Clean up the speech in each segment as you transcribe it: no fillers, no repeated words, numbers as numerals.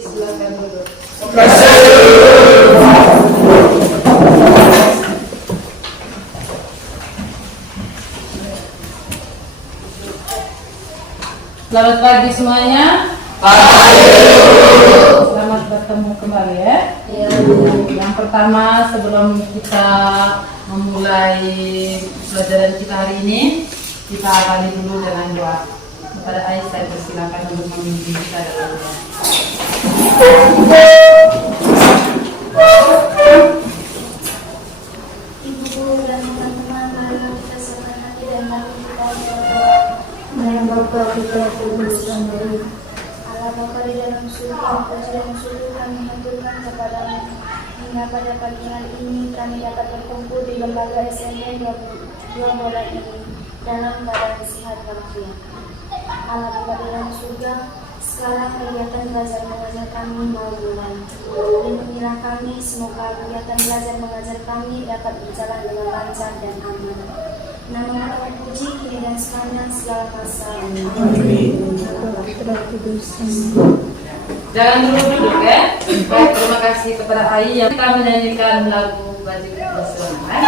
silakan duduk. Selamat pagi semuanya. Selamat bertemu kembali ya. Yang pertama, sebelum kita memulai pelajaran kita hari ini, kita awali dulu dengan doa. Kepada Aisyah persilakan untuk memimpin kita dalam doa. Ibu guru dan teman-teman, marilah kita serahkan hati dan mari kita berdoa. Yang Bapa kita terus-terusan dari Allah Bapa di dalam surga, puji dan syukur kami haturkan kepadamu. Hingga pada pagi hari ini kami dapat berkumpul di lembaga SMP 2 Bola ini dalam keadaan sehat walafiat. Allah Bapa di dalam surga, sekarang kegiatan belajar mengajar kami mau mulai. Lindungilah kami, semoga kegiatan belajar mengajar kami dapat berjalan dengan lancar dan aman. Nama Tuhan puji kini dan sepanjang segala masa. Amin. Jangan dulu-dulu ya. Baik, terima kasih kepada Ai yang kita menyanyikan lagu Batik Nasional.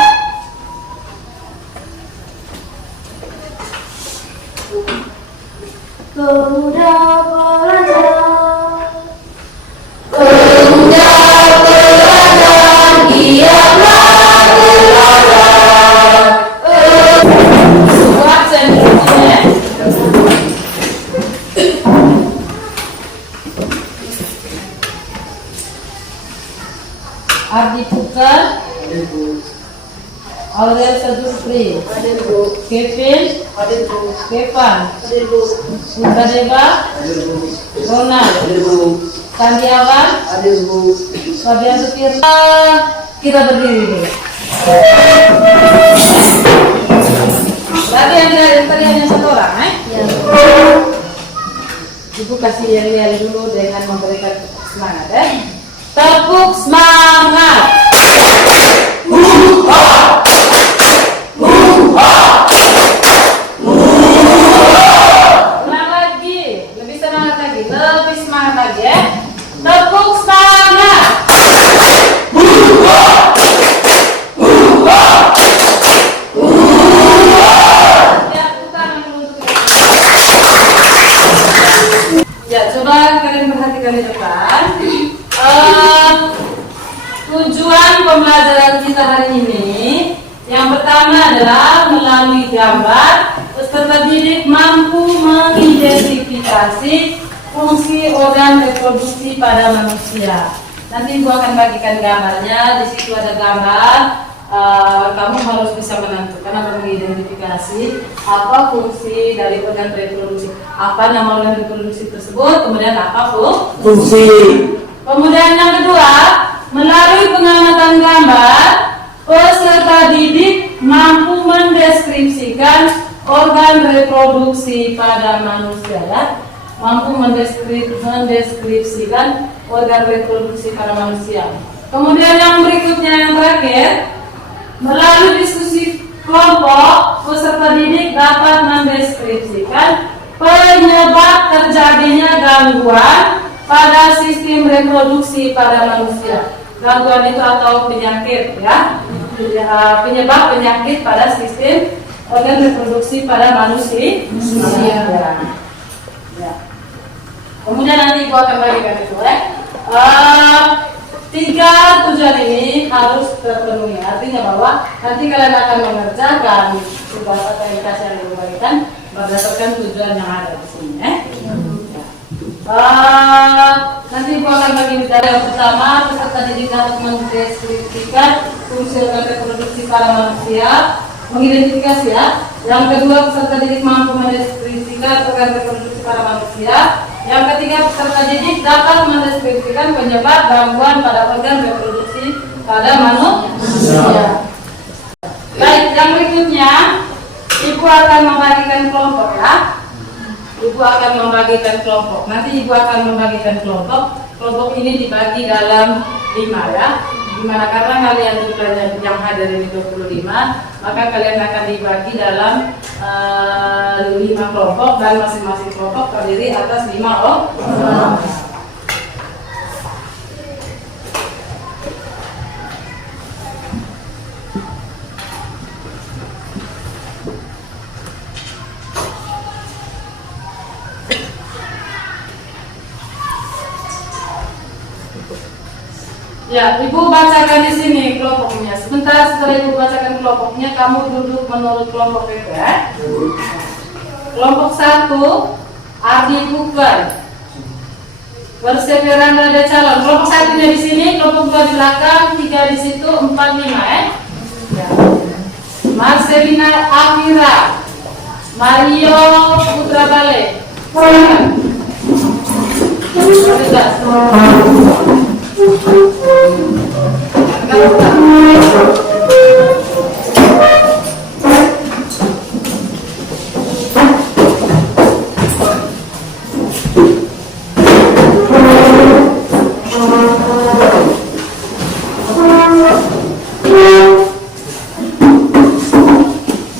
Pemuda pelajar, Pemuda pelajar, diamlah teladan. Buat sentrumnya. Ardi Putra, Aurel Sadurpri, Kevin, Kevan, Putra Deva, Ronald, Sandiawan, Fabian Sutirta. Kita berdiri dulu. Tadi hanya satu orang, Ibu kasih yel-yel dulu dengan memberikan semangat, Tepuk semangat. Senang lagi, lebih semangat lagi, lebih semangat lagi ya. Tepuk semangat. Ya, tangan dulu untuk ya, coba kalian perhatikan di depan. Tujuan pembelajaran kita hari ini yang pertama adalah melalui gambar peserta didik mampu mengidentifikasi fungsi organ reproduksi pada manusia. Nanti Ibu akan bagikan gambarnya. Di situ ada gambar. Kamu harus bisa menentukan atau mengidentifikasi apa fungsi dari organ reproduksi, apa nama organ reproduksi tersebut, kemudian apa fungsi. Kemudian yang kedua, melalui pengamatan gambar, peserta didik mampu mendeskripsikan organ reproduksi pada manusia, ya. Mampu mendeskripsikan organ reproduksi pada manusia. Kemudian yang berikutnya, yang terakhir, melalui diskusi kelompok, peserta didik dapat mendeskripsikan penyebab terjadinya gangguan pada sistem reproduksi pada manusia. Gangguan itu atau penyakit, ya. Penyebab penyakit pada sistem organ reproduksi pada manusia. Ya. Kemudian nanti Ibu akan bagikan itu, tiga tujuan ini harus terpenuhi. Artinya bahwa nanti kalian akan mengerjakan tugas aktivitas yang Ibu bagikan berdasarkan tujuan yang ada di sini, nanti Ibu akan bagi bicara. Yang pertama, peserta didik harus mendeskripsikan fungsi organ reproduksi pada manusia, mengidentifikasi, ya. Yang kedua, peserta didik mampu mendeskripsikan organ reproduksi pada manusia. Yang ketiga, peserta didik dapat mendeskripsikan penyebab gangguan pada organ reproduksi pada manusia. Baik, yang berikutnya Ibu akan membagikan kelompok, ya. Ibu akan membagikan kelompok. Nanti Ibu akan membagikan kelompok. Kelompok ini dibagi dalam 5, ya. Dimana karena kalian juga yang hadir ini 25, maka kalian akan dibagi dalam 5 kelompok dan masing-masing kelompok terdiri atas 5 orang. Ya, Ibu bacakan di sini kelompoknya. Sebentar setelah Ibu bacakan kelompoknya, kamu duduk menurut kelompok itu ya. Kelompok 1, Ardi Bukan, Perseveran Raja Calon. Kelompok 1-nya di sini, kelompok 2 di belakang, 3 di situ, 4, 5 ya. Marcelina Afira, Mario Putra Bale. Silakan.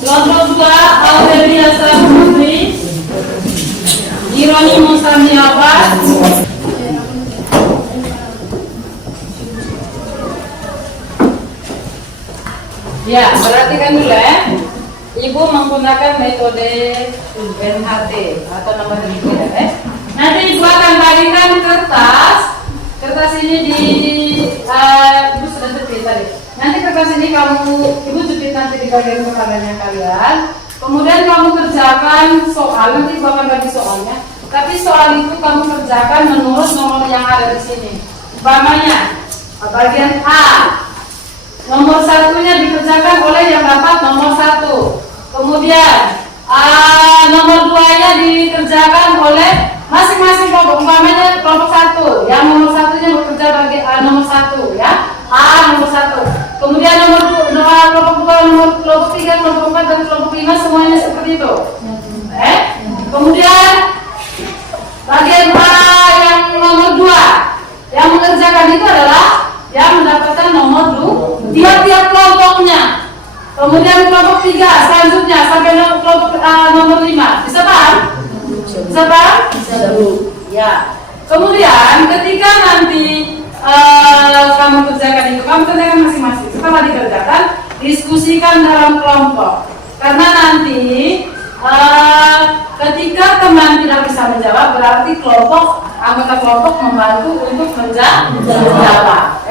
Kelompok 2, Aurelia Putri, Ironi Musami Abbas. Ya, perhatikan dulu ya. Ibu menggunakan metode NHT atau nomor hitung ya. Nanti Ibu akan bagikan kertas ini di Ibu sudah jepit tadi. Nanti kertas ini Ibu jepit nanti di bagian kepalanya kalian. Kemudian kamu kerjakan soal, nanti Ibu akan bagi soalnya. Tapi soal itu kamu kerjakan menurut nomor yang ada di sini. Umpamanya bagian A, nomor 1-nya dikerjakan oleh yang dapat nomor 1. Kemudian nomor 2-nya dikerjakan oleh masing-masing kelompok. Umpamanya kelompok 1, yang nomor 1-nya bekerja bagi nomor 1 ya. A nomor 1. Kemudian nomor 2, kelompok 2, kelompok 3, kelompok 4 dan kelompok 5 semuanya seperti itu. Kemudian bagian A yang nomor 2 yang mengerjakan itu adalah yang mendapatkan nomor 2 tiap-tiap kelompoknya. Kemudian kelompok 3 selanjutnya sampai kelompok nomor 5. Bisa paham? Bisa paham? Ya. Kemudian ketika nanti kamu kerjakan itu, kamu kerjakan masing-masing. Setelah dikerjakan, diskusikan dalam kelompok. Karena nanti ketika teman tidak bisa menjawab, berarti anggota kelompok membantu untuk menjawab.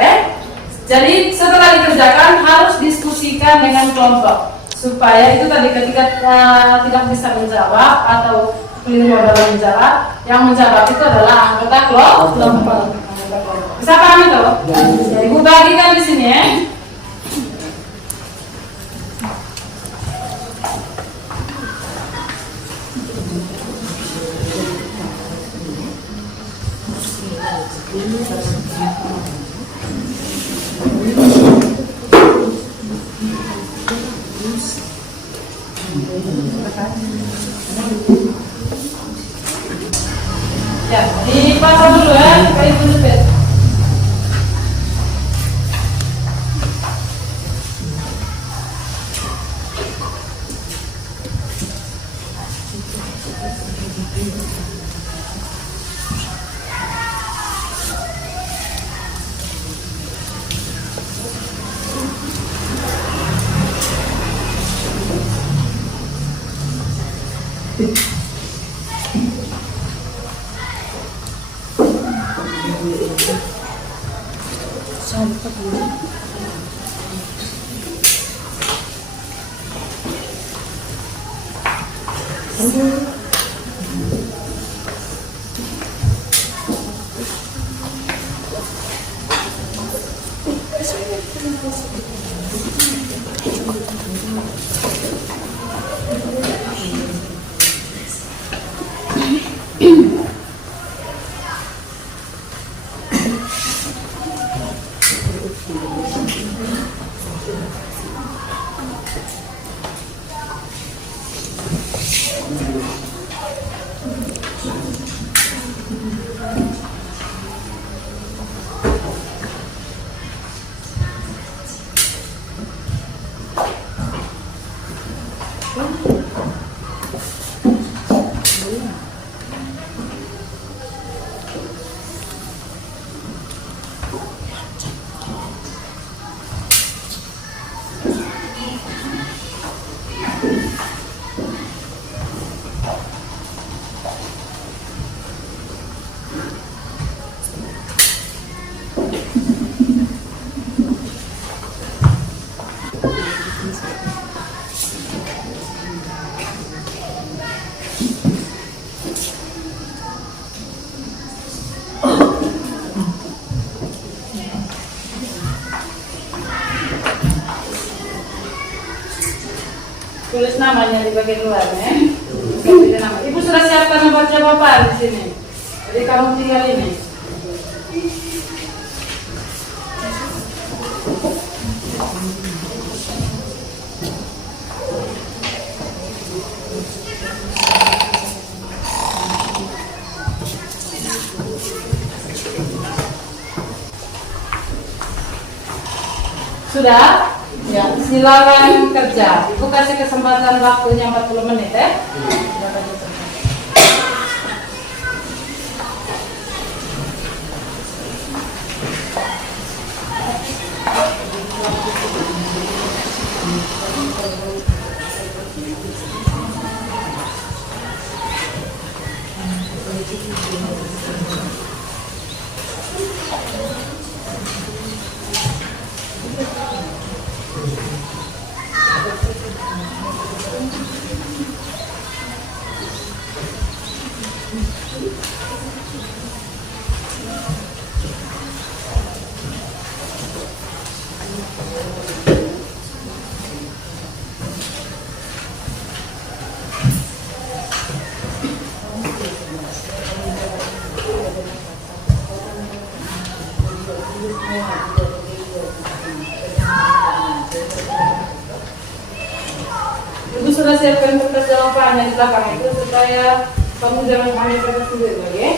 Jadi setelah dikerjakan harus diskusikan dengan kelompok supaya itu tadi ketika tidak bisa menjawab atau keliru dalam menjawab, yang menjawab itu adalah anggota kelompok. Bisa paham itu? Jadi Ibu bagikan di sini ya. Ya, dipasang dulu ya, supaya Ibu jepit. Tulis namanya di bagian luar ya. Tulis nama. Ibu sudah siapkan nomor jawaban di sini. Jadi kamu tinggal ini. Sudah? Ya, silakan kerja. Ibu kasih kesempatan waktunya 40 menit ya. Silakan kerja. Ibu sudah siapkan kertas jawabannya di belakang itu supaya kamu jangan ambil kertas sendiri lagi ya.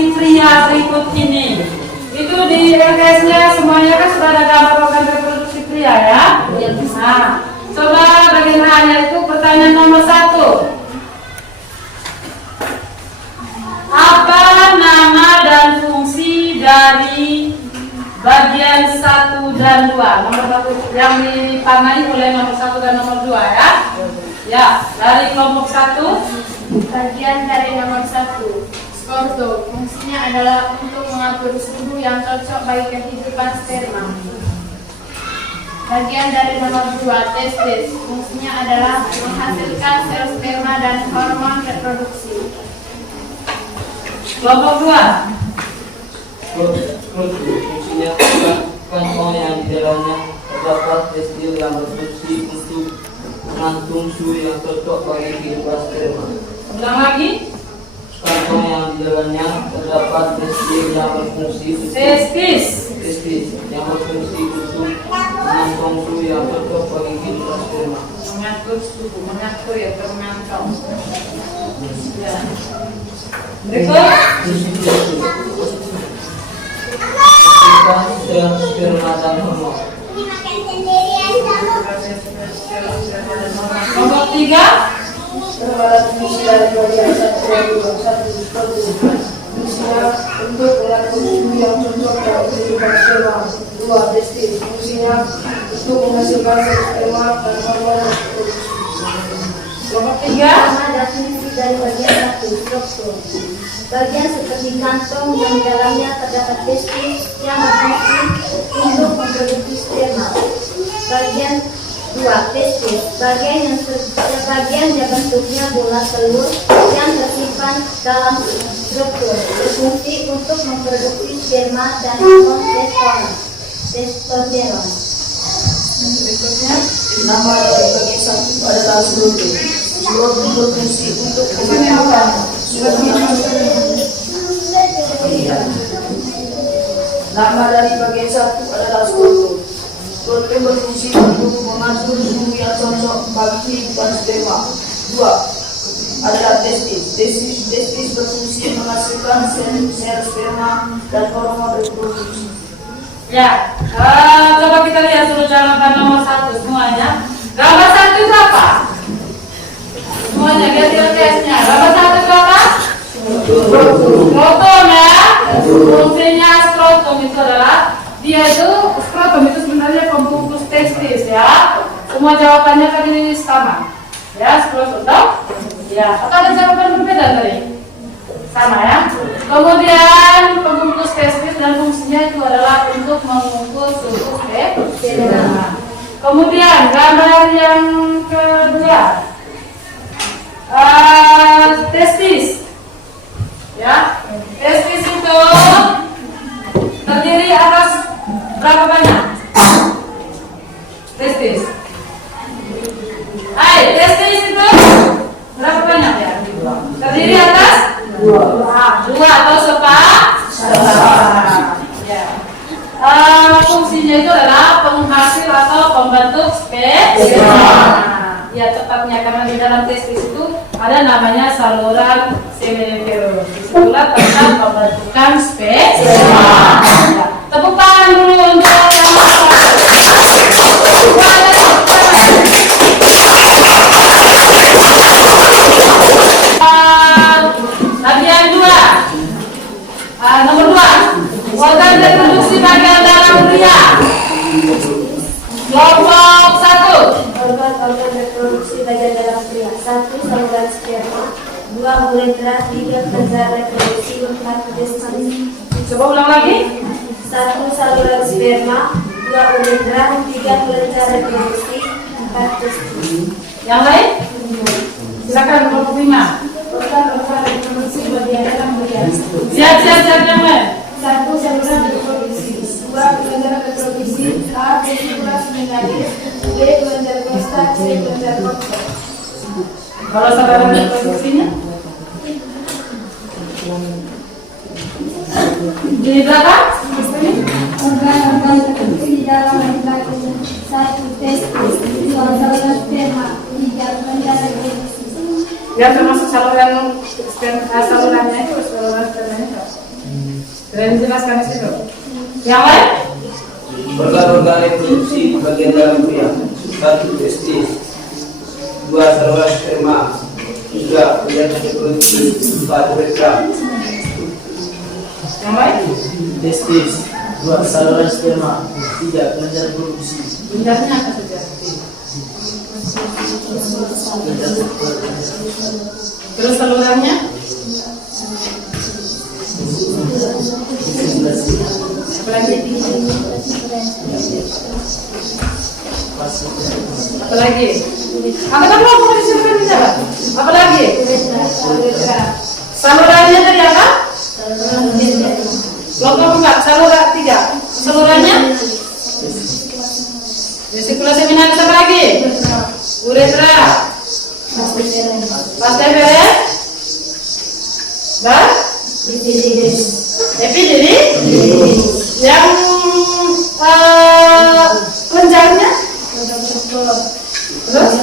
reproduksi pria berikut ini. Itu di LKS-nya semuanya kan sudah ada gambar organ reproduksi pria ya. Nah, coba bagian hanya itu pertanyaan nomor 1. Apa nama dan fungsi dari bagian 1 dan 2? Nomor 1 yang dipangani oleh nomor 1 dan nomor 2 ya. Ya, dari kelompok 1. Bagian dari nomor 1. Skorto, fungsinya adalah untuk mengatur suhu yang cocok bagi kehidupan sperma. Bagian dari nomor 2, testis, fungsinya adalah menghasilkan sel sperma dan hormon reproduksi. Kelompok 2. Fungsinya kantong yang di dalamnya terdapat testil yang berfungsi untuk menampung suhu yang cocok bagi kehidupan sperma. Ulang lagi. Kantong yang di dalamnya terdapat testil yang berfungsi untuk Testis. yang berfungsi untuk menampung suhu yang cocok bagi kehidupan sperma. Mengatur suhu, mengatur ya termantau. Ya. Berikut. Sel sperma dan hormon. Kelompok 3. Fungsi dari bagian 1 dan 2. Fungsinya untuk mengatur suhu yang cocok dan kehidupan sperma. 2. Testis, fungsinya untuk menghasilkan sel sperma dan hormon reproduksi. Kelompok 3. Nama dan fungsi dari bagian 1, struktur. Bagian seperti kantong yang di dalamnya terdapat testis yang berfungsi untuk memproduksi sperma. Bagian 2, testis. Bagian yang bentuknya bola telur yang tersimpan dalam struktur berfungsi untuk memproduksi sperma dan hormon testosteron. Berikutnya. Nama dari bagian 1 adalah skrotum. Skrotum berfungsi untuk mengatur Nama dari bagian 1 adalah skrotum. Skrotum berfungsi untuk mengatur suhu yang cocok bagi kehidupan sperma. 2 adalah testis. Testis berfungsi menghasilkan sel sperma dan hormon reproduksi. Ya, coba kita lihat dulu jawaban nomor 1 semuanya. Gambar 1 itu apa? Semuanya lihat LKS-nya. Gambar 1 itu apa? Skrotum ya. Fungsinya skrotum itu adalah skrotum itu sebenarnya pembungkus testis ya. Semua jawabannya kan ini sama. Ya, skrotum toh? Ya, atau ada jawaban berbeda tadi? Sama ya. Kemudian pembungkus testis dan fungsinya itu adalah untuk mengukur suhu sperma. Kemudian gambar yang kedua, testis. Ya, testis itu terdiri atas berapa banyak? Testis. Testis itu berapa banyak ya? Terdiri atas 2 atau ya. Fungsinya itu adalah penghasil atau pembentuk sperma. Ya tepatnya karena di dalam testis itu ada namanya saluran seminiferus. Disitulah tempat pembentukan sperma. Ya. Tepuk tangan dulu untuk yang bagian 2. Nomor 2. Organ reproduksi bagian dalam pria. Kelompok 1. Organ reproduksi bagian dalam pria. 1. Saluran sperma. 2. uretra. 3. kelenjar reproduksi. 4. testis. Coba ulang lagi. 1. saluran sperma. 2. uretra. 3. kelenjar reproduksi. 4. testis. Yang lain? Silakan kelompok 5. Organ reproduksi bagian dalam pria. Siap yang lain. 1. saluran reproduksi. 2. kelenjar reproduksi. A. vesicula seminalis. B. kelenjar prostat. C. kelenjar prostat. Kalau saluran reproduksinya di belakang? Organ reproduksi di dalam laki-laki. 1. testis. 2. saluran sperma. 3. kelenjar reproduksi. Ya termasuk salurannya itu saluran spermanya. Sudah dijelaskan di situ. Yang lain? Organ-organ reproduksi bagian dalam pria. 1. Testis. 2. Saluran sperma. 3. Organ reproduksi. 4. uretra. Yang lain? Testis. 2. Saluran sperma. 3. kelenjar reproduksi. Bundanya apa saja? Terus salurannya? Apa lagi? Apa lagi? Apa kan mau disiapkan bicara? Apa lagi? Salurannya tadi apa? Kelompok enggak, saluran 3. Salurannya? Vesikulasi minalis apa lagi? Uretra. Pasta beres? Dan? Epididymis. Yang kelenjarnya? Terus? Terus?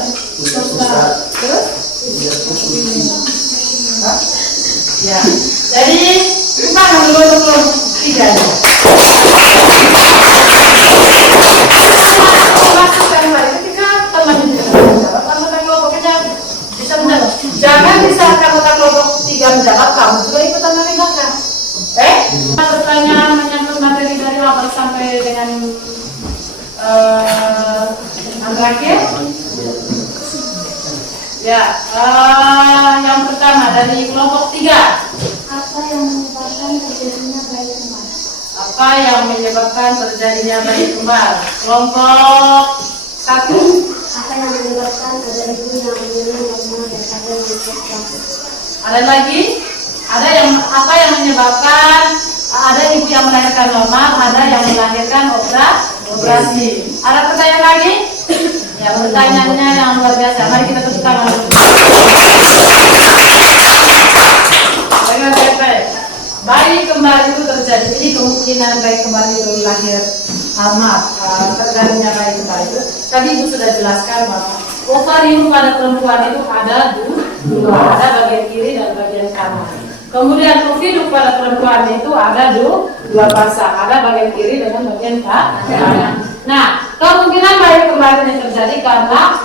Ya. Jadi kita dulu untuk 3. Jangan misalkan kata kelompok 3 menjawab, kamu juga ikutan dari belakang. Pertanyaan menyangkut materi dari awal sampai dengan terakhir. Ya, yang pertama dari kelompok 3. Apa yang menyebabkan terjadinya bayi kembar? Apa yang menyebabkan terjadinya bayi kembar? Kelompok 1. Apa yang menyebabkan ada ibu yang memilih normal dan ada yang menyebabkan? Ada lagi? Ada yang apa yang menyebabkan ada ibu yang melahirkan normal, ada yang melahirkan operasi. Ada pertanyaan lagi? Ya, pertanyaannya yang luar biasa. Mari kita tepuk tangan. Dengar baik-baik. Bayi kembar itu terjadi. Jadi kemungkinan bayi kembar itu lahir terjadinya bayi kembar itu. Tadi Ibu sudah jelaskan bahwa ovarium pada perempuan itu ada dua, ada bagian kiri dan bagian kanan. Kemudian ovidum pada perempuan itu ada dua pasang, ada bagian kiri dengan bagian kanan. Nah, kemungkinan bayi kembar ini terjadi karena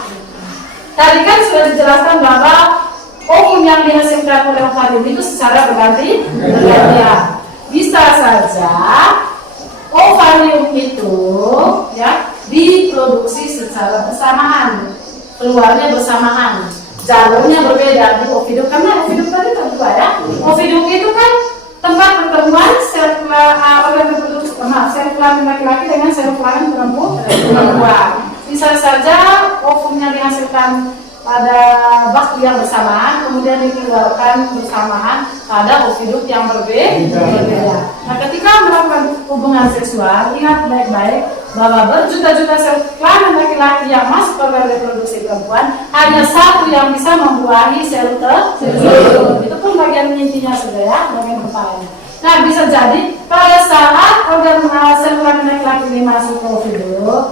tadi kan sudah dijelaskan bahwa ovum yang dihasilkan oleh ovarium itu secara bergantian. Bisa saja ovarium itu ya diproduksi secara bersamaan, keluarnya bersamaan. Jalurnya berbeda di ovidum karena ovidum tadi terbuka ya. Ovidum itu kan tempat pertemuan sel organ reproduksi, sel kelamin laki-laki dengan sel kelamin perempuan. Bisa saja ovumnya dihasilkan pada waktu yang bersamaan, kemudian dikeluarkan bersamaan pada ovidum yang berbeda. Nah, ketika melakukan hubungan seksual, ingat baik-baik bahwa berjuta-juta sel kelamin laki-laki yang masuk ke organ reproduksi perempuan, hanya satu yang bisa membuahi sel tersebut. Itu pun bagian intinya sudah ya, bagian kepalanya. Nah, bisa jadi pada saat organ sel kelamin laki-laki ini masuk ke ovidum,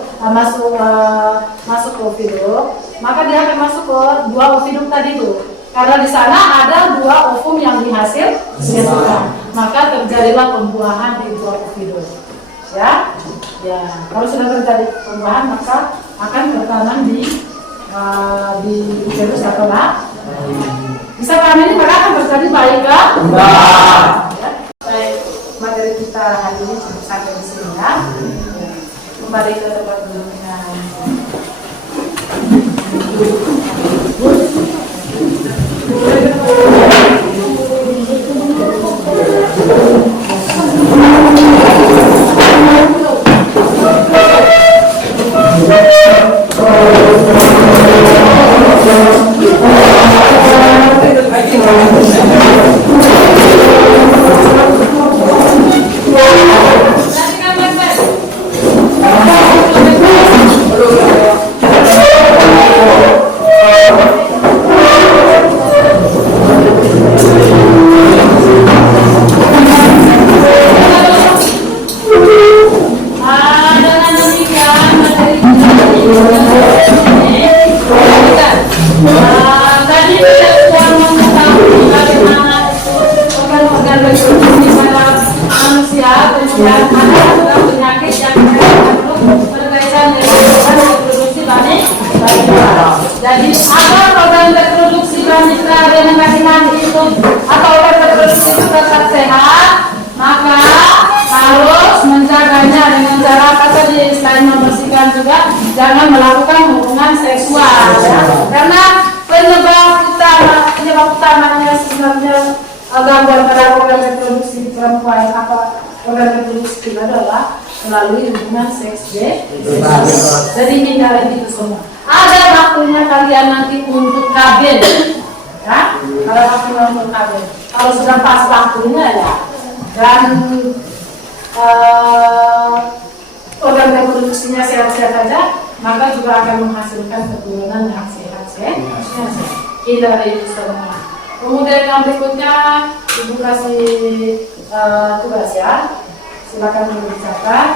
masuk ke ovidum, maka dia akan masuk ke dua ovidum tadi itu. Karena di sana ada dua ovum yang dihasilkan, maka terjadilah pembuahan di dua ovidum. Ya, kalau sudah terjadi pembuahan maka akan bertanam di uterus atau lah. Bisa paham ini maka akan terjadi bayi kembar. Baik, materi kita hari ini cukup sampai di sini ya. Kembali ke tempat duduknya. selain membersihkan juga jangan melakukan hubungan seksual ya. Karena penyebab utamanya sebenarnya gangguan pada organ reproduksi perempuan apa organ reproduksi adalah melalui hubungan seks bebas. Jadi hindari itu semua. Ada waktunya kalian nanti untuk KB ya. Kalau waktunya untuk KB. Kalau sudah pas waktunya ya dan organ reproduksinya sehat-sehat saja, maka juga akan menghasilkan keturunan yang sehat-sehat. Hindari itu semua. Kemudian yang berikutnya Ibu kasih tugas ya. Silakan Ibu dicatat.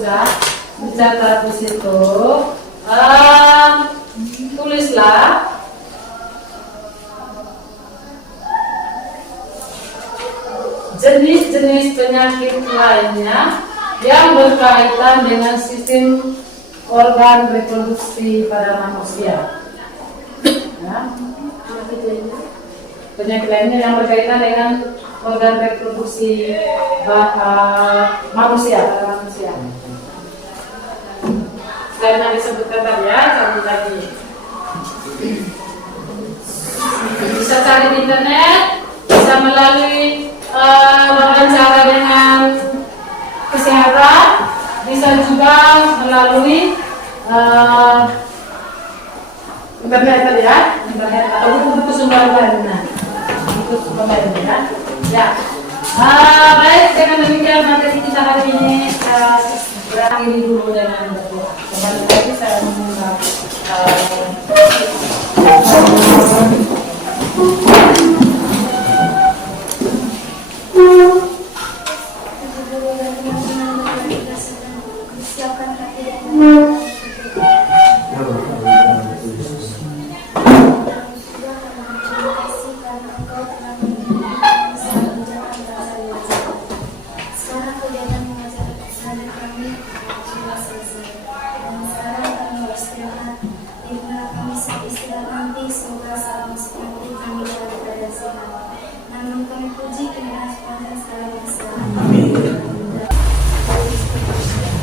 Sudah dicatat di situ. Tulislah jenis-jenis penyakit lainnya yang berkaitan dengan sistem organ reproduksi pada manusia. Ya. Penyakit lainnya yang berkaitan dengan organ reproduksi manusia pada manusia. Selain yang disebutkan tadi ya, cari lagi. Bisa cari di internet, bisa melalui wawancara dengan kesehatan, bisa juga melalui internet tadi ya, internet atau buku-buku sumber lainnya. Buku sumber lainnya ya. Baik, dengan demikian materi kita hari ini berakhir dulu dengan berdoa. Kembali lagi saya meminta siapkan hati dan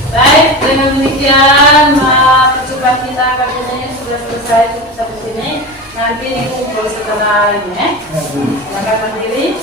baik, dengan demikian percobaan kita kali ini sudah selesai sampai sini. Nanti dikumpul setelah ini. Silakan berdiri.